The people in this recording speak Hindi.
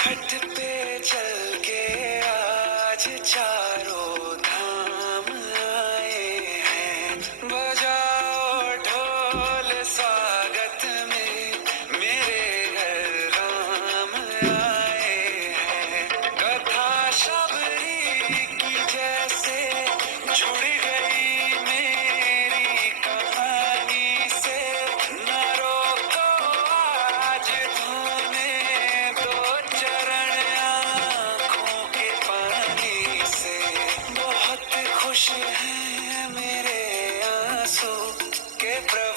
घाट पे चल के आज चारों धाम आए हैं। बजाओ ढोल स्वागत में, मेरे घर राम आए हैं। कथा शबरी की जैसे जुड़ गई मेरी कहानी से। न रोको आज धोने दो चरण आँखों के पानी से। बहुत खुश हैं मेरे आंसू के प्रभु